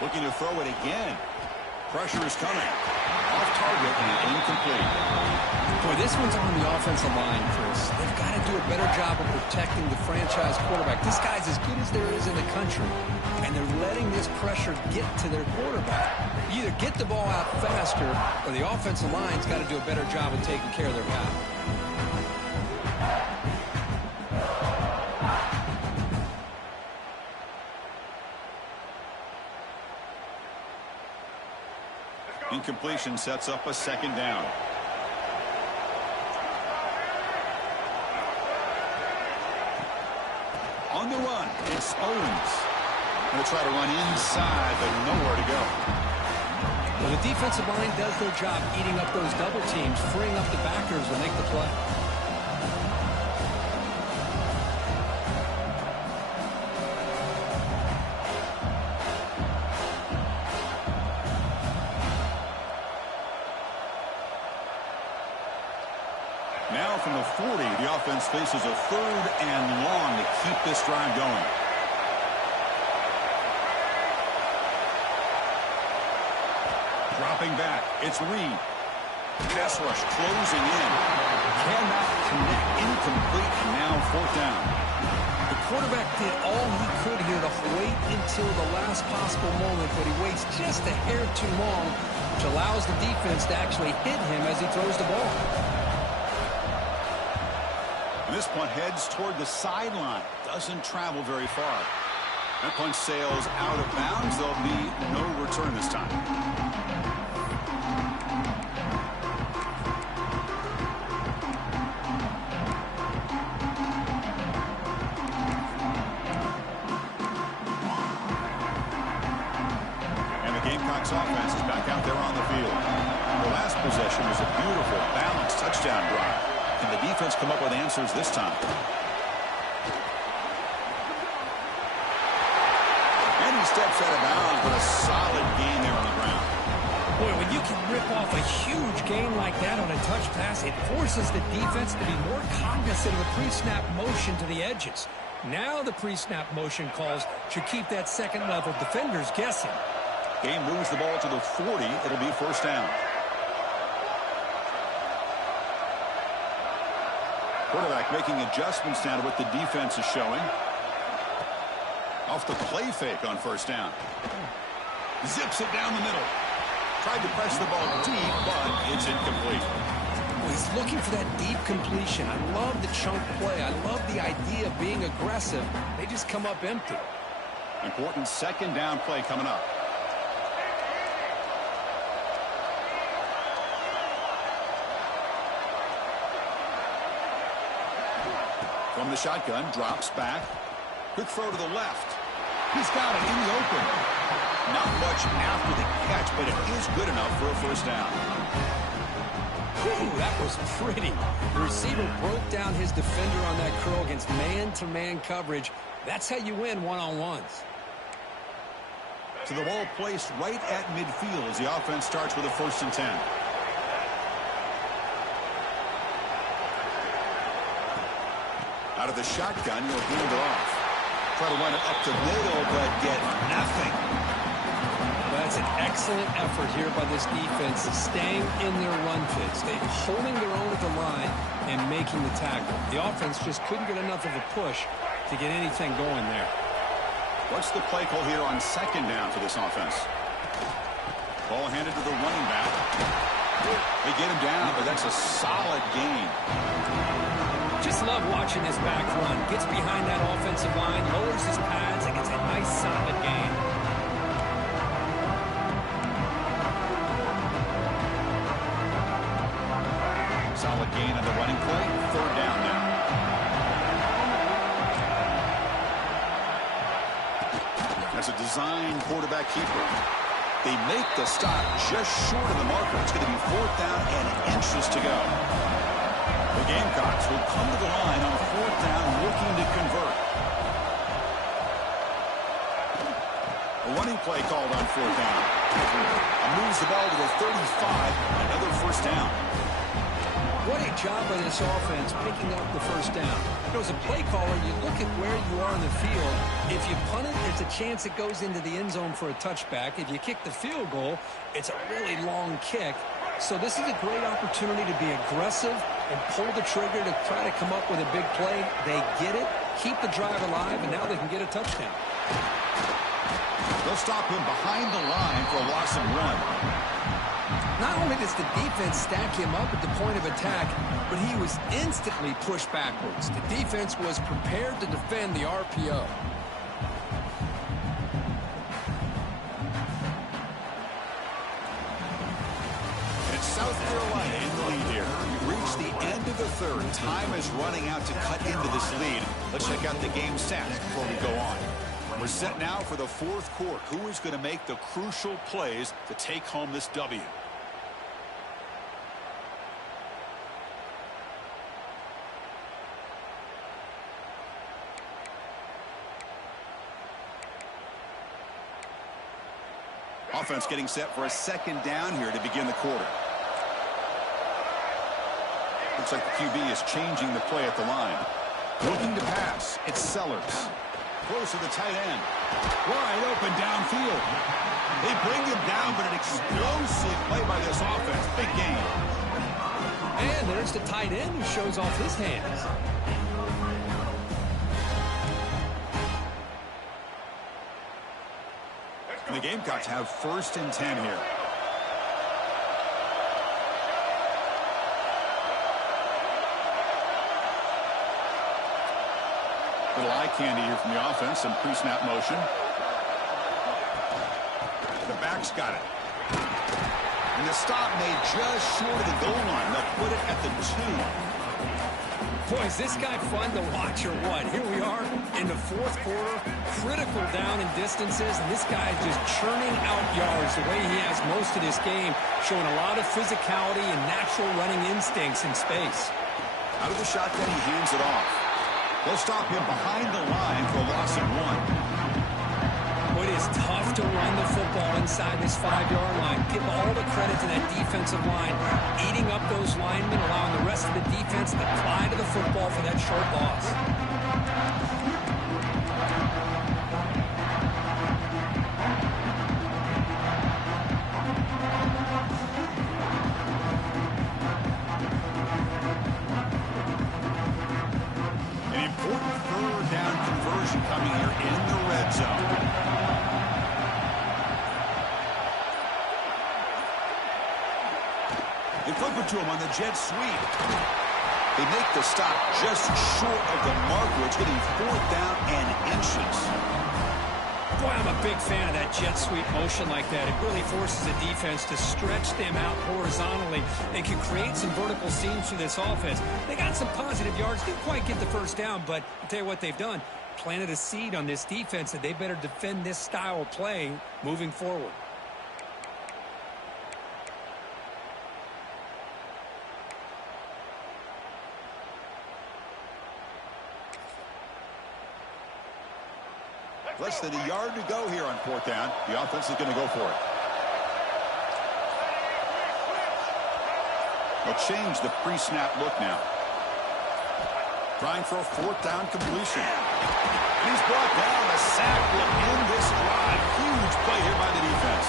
Looking to throw it again. Pressure is coming. Off target and incomplete. Boy, this one's on the offensive line, Chris. They've got to do a better job of protecting the franchise quarterback. This guy's as good as there is in the country, and they're letting this pressure get to their quarterback. You either get the ball out faster, or the offensive line's got to do a better job of taking care of their guy. Incompletion sets up a 2nd down. On the run, it's Owens. Going to try to run inside, but nowhere to go. Well, the defensive line does their job eating up those double teams, freeing up the backers to make the play. Now from the 40, the offense faces a 3rd and long to keep this drive going. Dropping back, it's Reed. Pass rush closing in. Cannot connect, incomplete, and now 4th down. The quarterback did all he could here to wait until the last possible moment, but he waits just a hair too long, which allows the defense to actually hit him as he throws the ball. And this punt heads toward the sideline. Doesn't travel very far. That punt sails out of bounds. There'll be no return this time. And the Gamecocks offense is back out there on the field. The last possession was a beautiful, balanced touchdown drive. Can the defense come up with answers this time? And he steps out of bounds, but a solid gain there on the ground. Boy, when you can rip off a huge gain like that on a touch pass, it forces the defense to be more cognizant of the pre-snap motion to the edges. Now the pre-snap motion calls should keep that second-level defenders guessing. Game moves the ball to the 40. It'll be first down. Quarterback making adjustments now to what the defense is showing. Off the play fake on first down. Zips it down the middle. Tried to press the ball deep, but it's incomplete. Well, he's looking for that deep completion. I love the chunk play. I love the idea of being aggressive. They just come up empty. Important second down play coming up. From the shotgun, drops back. Quick throw to the left. He's got it in the open. Not much after the catch, but it is good enough for a first down. Whew, that was pretty. The receiver broke down his defender on that curl against man-to-man coverage. That's how you win one-on-ones. To the ball placed right at midfield as the offense starts with a 1st and 10. Out of the shotgun, he'll hand it off. Try to run it up the middle, but get nothing. That's an excellent effort here by this defense, staying in their run fits. They're holding their own at the line and making the tackle. The offense just couldn't get enough of a push to get anything going there. What's the play call here on second down for this offense? Ball handed to the running back. They get him down, but that's a solid gain. Just love watching this back run. Gets behind that offensive line, lowers his pads, and gets a nice solid gain. Solid gain on the running play. 3rd down now. That's a design quarterback keeper. They make the stop just short of the marker. It's going to be 4th down and inches to go. The Gamecocks will come to the line on 4th down, looking to convert. A running play called on 4th down. Moves the ball to the 35, another first down. What a job by this offense picking up the first down. As a play caller, you look at where you are in the field. If you punt it, there's a chance it goes into the end zone for a touchback. If you kick the field goal, it's a really long kick. So this is a great opportunity to be aggressive and pull the trigger to try to come up with a big play. They get it, keep the drive alive, and now they can get a touchdown. They'll stop him behind the line for a loss of 1. Not only does the defense stack him up at the point of attack, but he was instantly pushed backwards. The defense was prepared to defend the RPO. It's South Carolina in the lead here. We've reached the end of the 3rd. Time is running out to cut into this lead. Let's check out the game stats before we go on. We're set now for the 4th quarter. Who is going to make the crucial plays to take home this W? Offense getting set for a 2nd down here to begin the quarter. Looks like the QB is changing the play at the line. Looking to pass. It's Sellers. Close to the tight end. Wide open downfield. They bring him down, but an explosive play by this offense. Big game. And there's the tight end who shows off his hands. And the Gamecocks have 1st and 10 here. Little eye candy here from the offense. Some pre-snap motion. The back's got it. And the stop made just short of the goal line. They'll put it at the 2. Boy, is this guy fun to watch or what? Here we are in the 4th quarter. Critical down in distances. And this guy is just churning out yards the way he has most of this game. Showing a lot of physicality and natural running instincts in space. Out of the shotgun, he hands it off. They'll stop him behind the line for a loss of 1. Well, it is tough to run the football in inside this 5-yard line. Give all the credit to that defensive line, eating up those linemen, allowing the rest of the defense to fly to the football for that short loss. Coming here in the red zone. They flip it to him on the jet sweep. They make the stop just short of the marker. It's getting 4th down and inches. Boy, I'm a big fan of that jet sweep motion like that. It really forces the defense to stretch them out horizontally and can create some vertical seams for this offense. They got some positive yards. Didn't quite get the first down, but I'll tell you what they've done. Planted a seed on this defense that they better defend this style of play moving forward. Less than a yard to go here on 4th down. The offense is going to go for it. They'll change the pre-snap look now. Trying for a 4th down completion. And he's brought down. A sack will end this drive. Huge play here by the defense.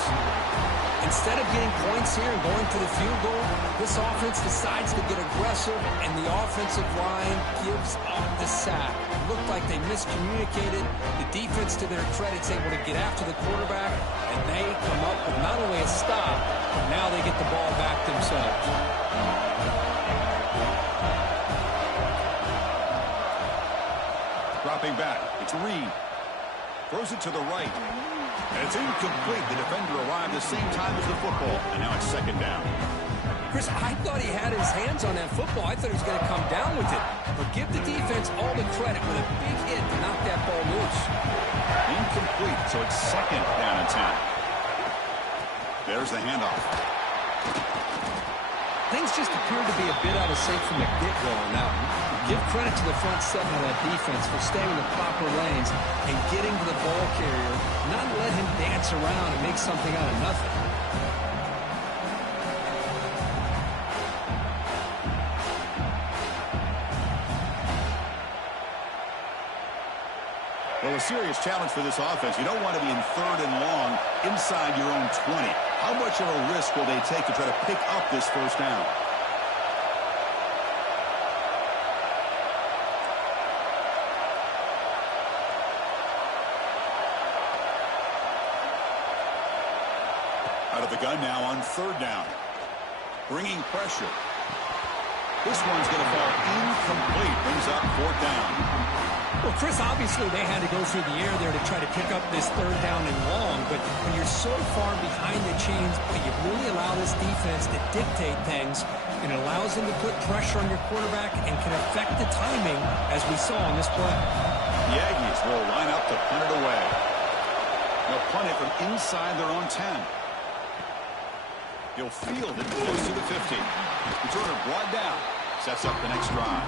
Instead of getting points here and going to the field goal, this offense decides to get aggressive, and the offensive line gives up the sack. It looked like they miscommunicated. The defense, to their credit, is able to get after the quarterback, and they come up with not only a stop, but now they get the ball back themselves. Dropping back. It's Reed. Throws it to the right. And it's incomplete. The defender arrived the same time as the football. And now it's 2nd down. Chris, I thought he had his hands on that football. I thought he was going to come down with it. But give the defense all the credit with a big hit to knock that ball loose. Incomplete. So it's 2nd down and 10. There's the handoff. Things just appear to be a bit out of sync from the get-go on that one. Give credit to the front 7 of that defense for staying in the proper lanes and getting to the ball carrier, not let him dance around and make something out of nothing. Well, a serious challenge for this offense. You don't want to be in 3rd and long inside your own 20. How much of a risk will they take to try to pick up this 1st down? Out of the gun now on 3rd down. Bringing pressure. This one's going to fall incomplete. Brings up 4th down. Well, Chris, obviously they had to go through the air there to try to pick up this 3rd down and long, but when you're so far behind the chains, you really allow this defense to dictate things, and it allows them to put pressure on your quarterback and can affect the timing, as we saw on this play. The Aggies will line up to punt it away. They'll punt it from inside their own 10. He'll field it close to the 50. Returner brought down. Sets up the next drive.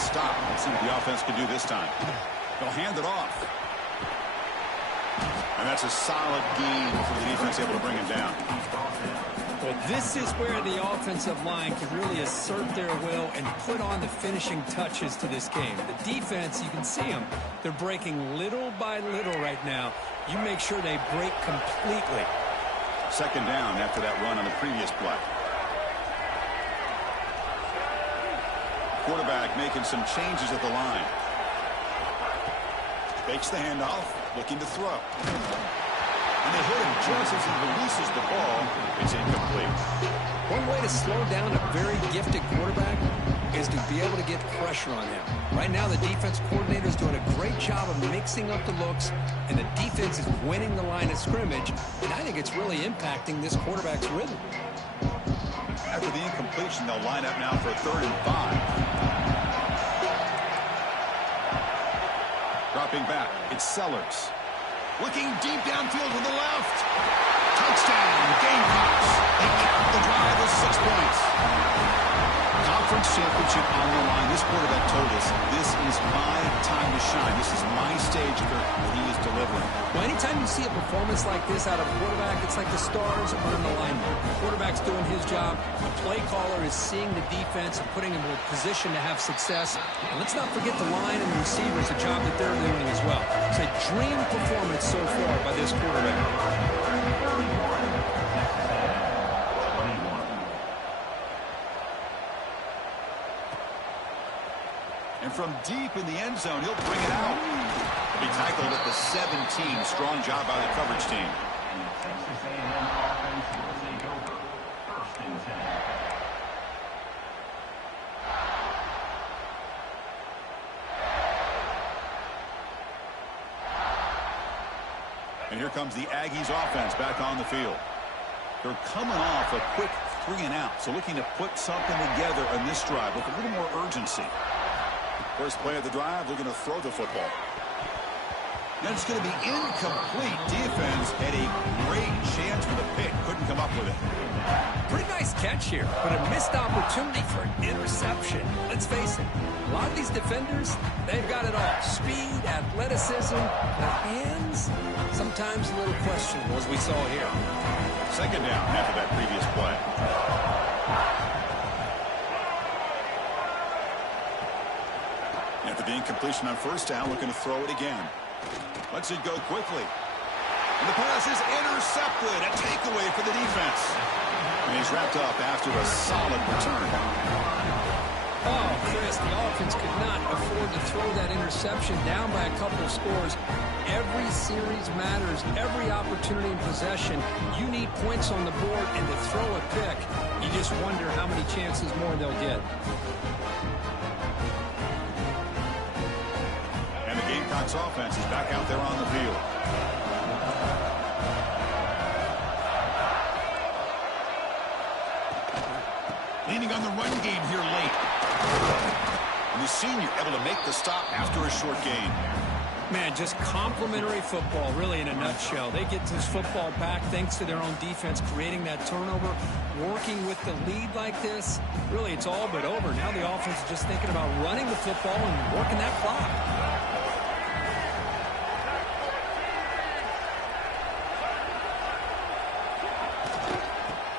Stop. Let's see what the offense can do this time. They'll hand it off. And that's a solid gain for the defense, able to bring him down. Well, this is where the offensive line can really assert their will and put on the finishing touches to this game. The defense, you can see them. They're breaking little by little right now. You make sure they break completely. 2nd down after that run on the previous play. Quarterback making some changes at the line. Fakes the handoff, looking to throw. And they hit him just as he releases the ball. It's incomplete. One way to slow down a very gifted quarterback is to be able to get pressure on him. Right now, the defense coordinator is doing a great job of mixing up the looks, and the defense is winning the line of scrimmage, and I think it's really impacting this quarterback's rhythm. After After the incompletion, they'll line up now for 3rd and 5. Dropping back, it's Sellers. Looking deep downfield with the left. Touchdown, Gamecocks. They cap the drive with 6 points. Conference championship on the line. This quarterback told us, this is my time to shine. This is my stage for what he is delivering. Well, anytime you see a performance like this out of a quarterback, it's like the stars are in alignment. The quarterback's doing his job. The play caller is seeing the defense and putting him in a position to have success. And let's not forget the line and the receivers, the job that they're doing as well. It's a dream performance so far by this quarterback. And from deep in the end zone, he'll bring it out. He'll be tackled at the 17. Strong job by the coverage team. And here comes the Aggies offense back on the field. They're coming off a quick 3-and-out, so looking to put something together on this drive with a little more urgency. First play of the drive, looking to throw the football. And it's going to be incomplete. Defense had a great chance for the pick. Couldn't come up with it. Pretty nice catch here, but a missed opportunity for an interception. Let's face it, a lot of these defenders, they've got it all. Speed, athleticism, the hands, sometimes a little questionable, as we saw here. 2nd down after that previous play. After the incompletion on 1st down, looking to throw it again. Lets it go quickly. And the pass is intercepted. A takeaway for the defense. And he's wrapped up after a solid return. Oh, Chris, the offense could not afford to throw that interception down by a couple of scores. Every series matters. Every opportunity in possession. You need points on the board, and to throw a pick, you just wonder how many chances more they'll get. Gamecocks offense is back out there on the field. Leaning on the run game here late. And the senior able to make the stop after a short gain. Man, just complimentary football, really, in a nutshell. They get this football back thanks to their own defense, creating that turnover, working with the lead like this. Really, it's all but over. Now the offense is just thinking about running the football and working that clock.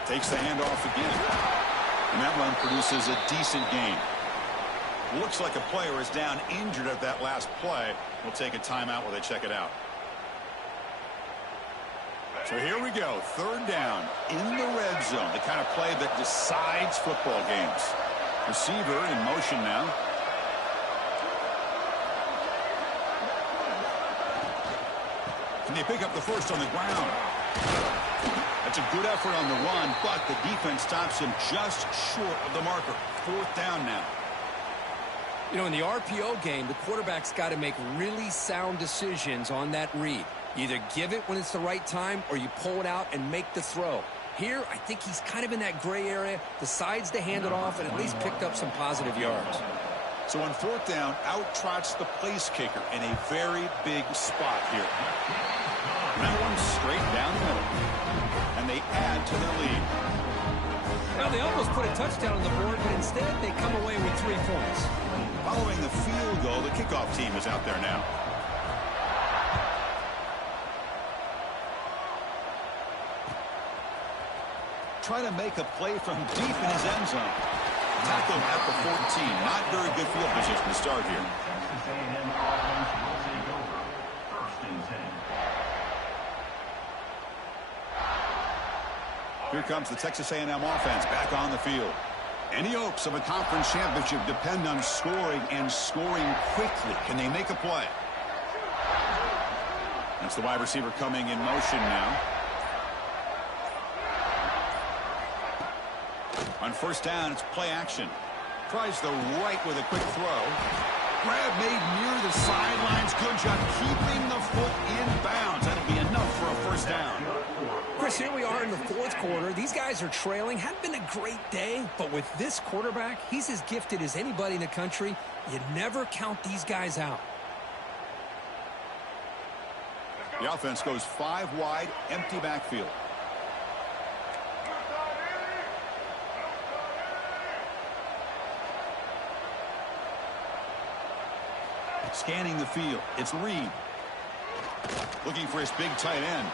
Takes the handoff again. And that one produces a decent gain. Looks like a player is down injured at that last play. We'll take a timeout while they check it out. So here we go. 3rd down in the red zone. The kind of play that decides football games. Receiver in motion now. Can they pick up the first on the ground? That's a good effort on the run, but the defense stops him just short of the marker. 4th down now. You know, in the RPO game, the quarterback's got to make really sound decisions on that read. You either give it when it's the right time or you pull it out and make the throw. Here, I think he's kind of in that gray area, decides to hand it off and at least picked up some positive yards. So on 4th down, out trots the place kicker in a very big spot here. That one straight down the middle. And they add to their lead. Now, they almost put a touchdown on the board, but instead they come away with 3 points. Following the field goal, the kickoff team is out there now. Trying to make a play from deep in his end zone. Tackled at the 14. Not very good field position to start here. Here comes the Texas A&M offense back on the field. Any hopes of a conference championship depend on scoring and scoring quickly. Can they make a play? That's the wide receiver coming in motion now. On 1st down, it's play action. Tries the right with a quick throw. Grab made near the sidelines. Good job keeping the foot in bounds. That'll be enough for a 1st down. Chris, here we are in the fourth quarter. These guys are trailing. Hadn't been a great day, but with this quarterback, he's as gifted as anybody in the country. You never count these guys out. The offense goes 5 wide, empty backfield. Scanning the field, it's Reed. Looking for his big tight end.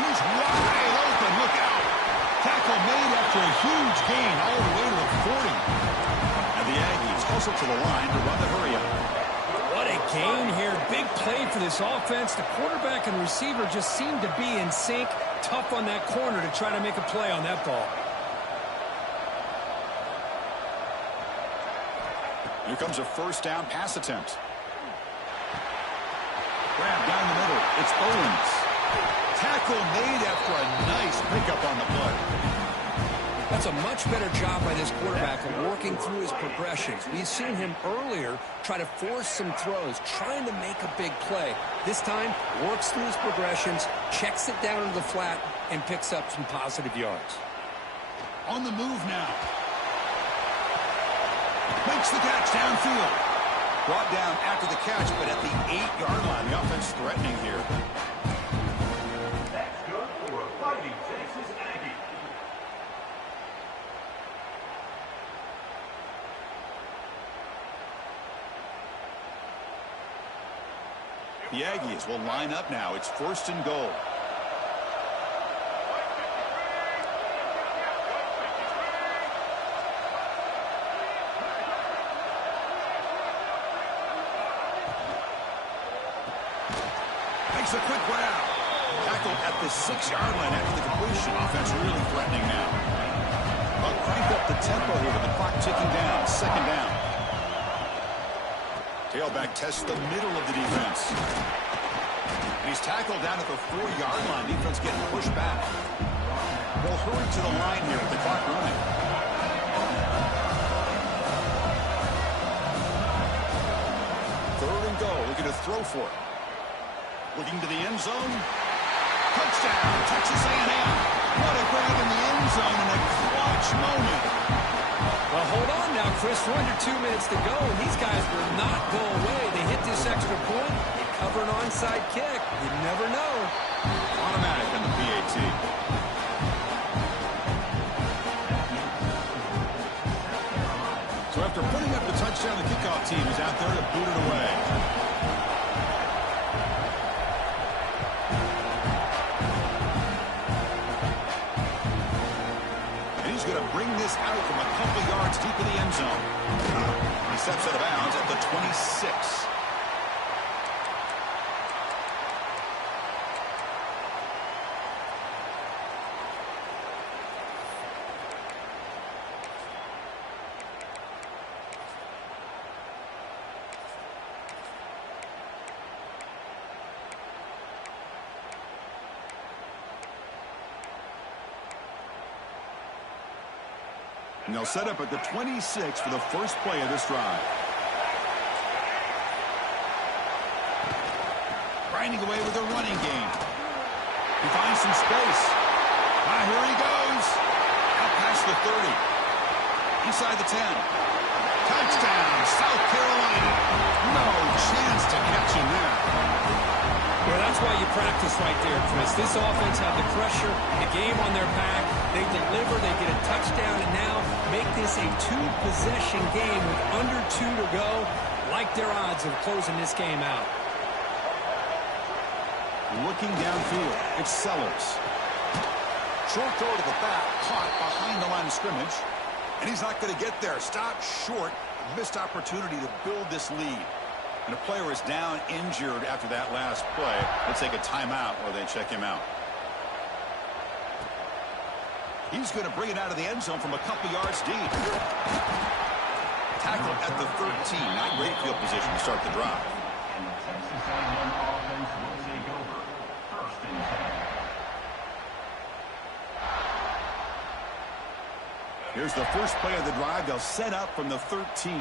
He's wide open, look out. Tackle made after a huge gain all the way to the 40. And the Aggies hustle to the line to run the hurry-up. What a gain here. Big play for this offense. The quarterback and receiver just seem to be in sync. Tough on that corner to try to make a play on that ball. Here comes a first down pass attempt. Grab down the middle. It's Owens. Tackle made after a nice pickup on the play. That's a much better job by this quarterback of working through his progressions. We've seen him earlier try to force some throws, trying to make a big play. This time, works through his progressions, checks it down to the flat, and picks up some positive yards. On the move now. Makes the catch downfield. Brought down after the catch, but at the 8-yard line. The offense threatening here. That's good for a Fighting Texas Aggie. The Aggies will line up now. It's 1st and goal. Makes a quick grab. Tackled at the 6-yard line after the completion. Offense really threatening now. But crank up the tempo here with the clock ticking down. 2nd down. Tailback tests the middle of the defense. And he's tackled down at the 4-yard line. Defense getting pushed back. They'll hurry to the line here with the clock running. Third and goal. Looking to throw for it. Looking to the end zone. Touchdown, Texas A&M. What a grab in the end zone in a clutch moment. Well, hold on now, Chris. We're under 2 minutes to go, and these guys will not go away. They hit this extra point. They cover an onside kick. You never know. Automatic on the PAT. So after putting up the touchdown, the kickoff team is out there to boot it away. Bring this out from a couple yards deep in the end zone. He steps out of bounds at the 26. And they'll set up at the 26 for the first play of this drive. Grinding away with a running game. He finds some space. Here he goes. Out past the 30. Inside the 10. Touchdown, South Carolina. No chance to catch him there. Well, that's why you practice right there, Chris. This offense had the pressure, the game on their back. They deliver, they get a touchdown, and now make this a 2-possession game with under 2 to go. Like their odds of closing this game out. Looking downfield, it's Sellers. Short throw to the back, caught behind the line of scrimmage. And he's not going to get there. Stopped short, a missed opportunity to build this lead. And a player is down injured after that last play. Let's take a timeout while they check him out. He's going to bring it out of the end zone from a couple yards deep. Tackled at the 13. Not great field position to start the drive. And the Texas A&M offense will take over. 1st and 10. Here's the first play of the drive. They'll set up from the 13.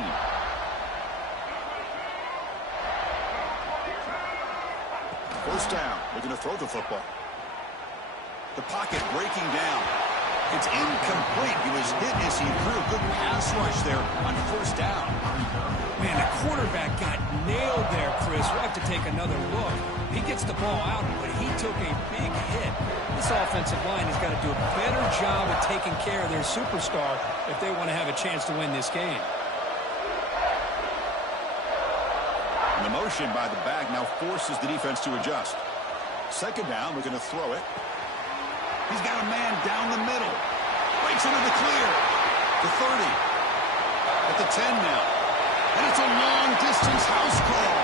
First down. Looking to throw the football. The pocket breaking down. It's incomplete. He was hit as he threw a good pass rush there on first down. Man, the quarterback got nailed there, Chris. We'll have to take another look. He gets the ball out, but he took a big hit. This offensive line has got to do a better job of taking care of their superstar if they want to have a chance to win this game. And the motion by the back now forces the defense to adjust. Second down, we're going to throw it. He's got a man down the middle. Breaks into the clear. The 30. At the 10 now. And it's a long-distance house call.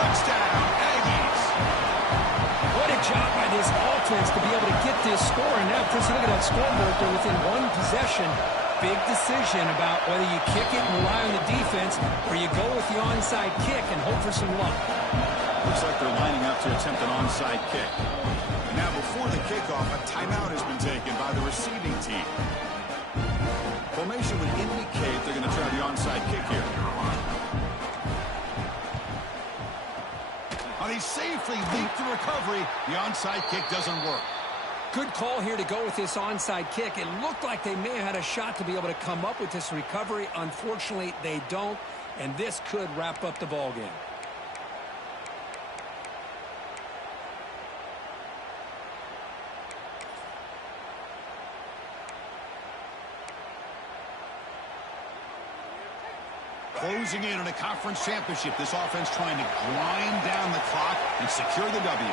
Touchdown, Aggies. What a job by this offense to be able to get this score. And now, Chris, look at that scoreboard. They're within one possession. Big decision about whether you kick it and rely on the defense or you go with the onside kick and hope for some luck. Looks like they're lining up to attempt an onside kick. And now before the kickoff, a timeout has been taken by the receiving team. Formation would indicate they're going to try the onside kick here. Oh, he safely leaped the recovery. The onside kick doesn't work. Good call here to go with this onside kick. It looked like they may have had a shot to be able to come up with this recovery. Unfortunately, they don't, and this could wrap up the ball game. Closing in on a conference championship, this offense trying to grind down the clock and secure the W.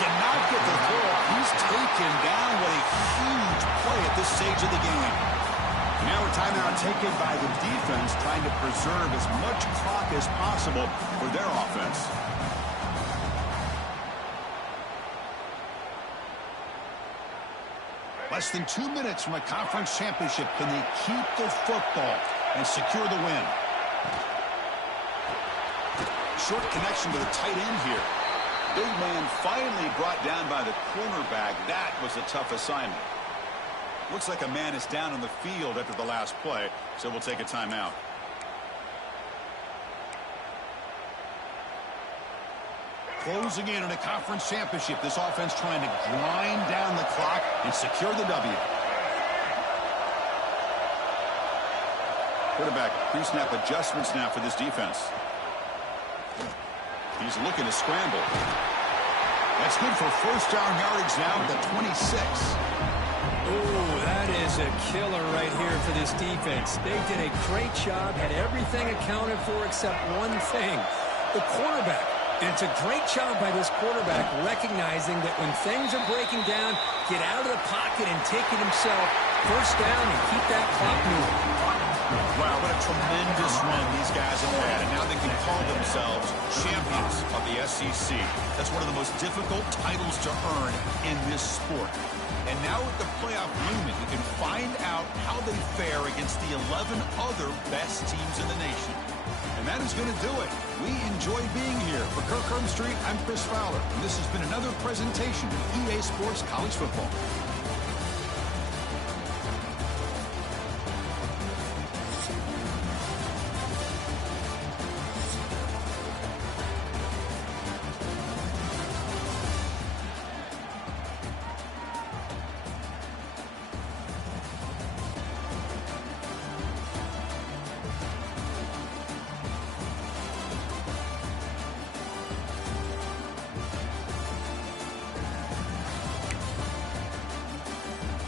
Cannot get the throw off. He's taken down. What a huge play at this stage of the game. Now a timeout taken by the defense, trying to preserve as much clock as possible for their offense. Less than 2 minutes from a conference championship. Can they keep the football and secure the win? Short connection to the tight end here. Big man finally brought down by the cornerback. That was a tough assignment. Looks like a man is down on the field after the last play, so we'll take a timeout. Closing in on a conference championship. This offense trying to grind down the clock and secure the W. Quarterback pre-snap adjustments now for this defense. He's looking to scramble. That's good for first down yardage now at the 26. Oh, that is a killer right here for this defense. They did a great job, had everything accounted for except one thing, the quarterback. And it's a great job by this quarterback recognizing that when things are breaking down, get out of the pocket and take it himself, first down, and keep that clock moving. Wow, what a tremendous run these guys have had, and now they can call themselves champions of the SEC. That's one of the most difficult titles to earn in this sport. And now with the playoff looming, we can find out how they fare against the 11 other best teams in the nation. And that is going to do it. We enjoy being here. For Kirk Street, I'm Chris Fowler, and this has been another presentation of EA Sports College Football.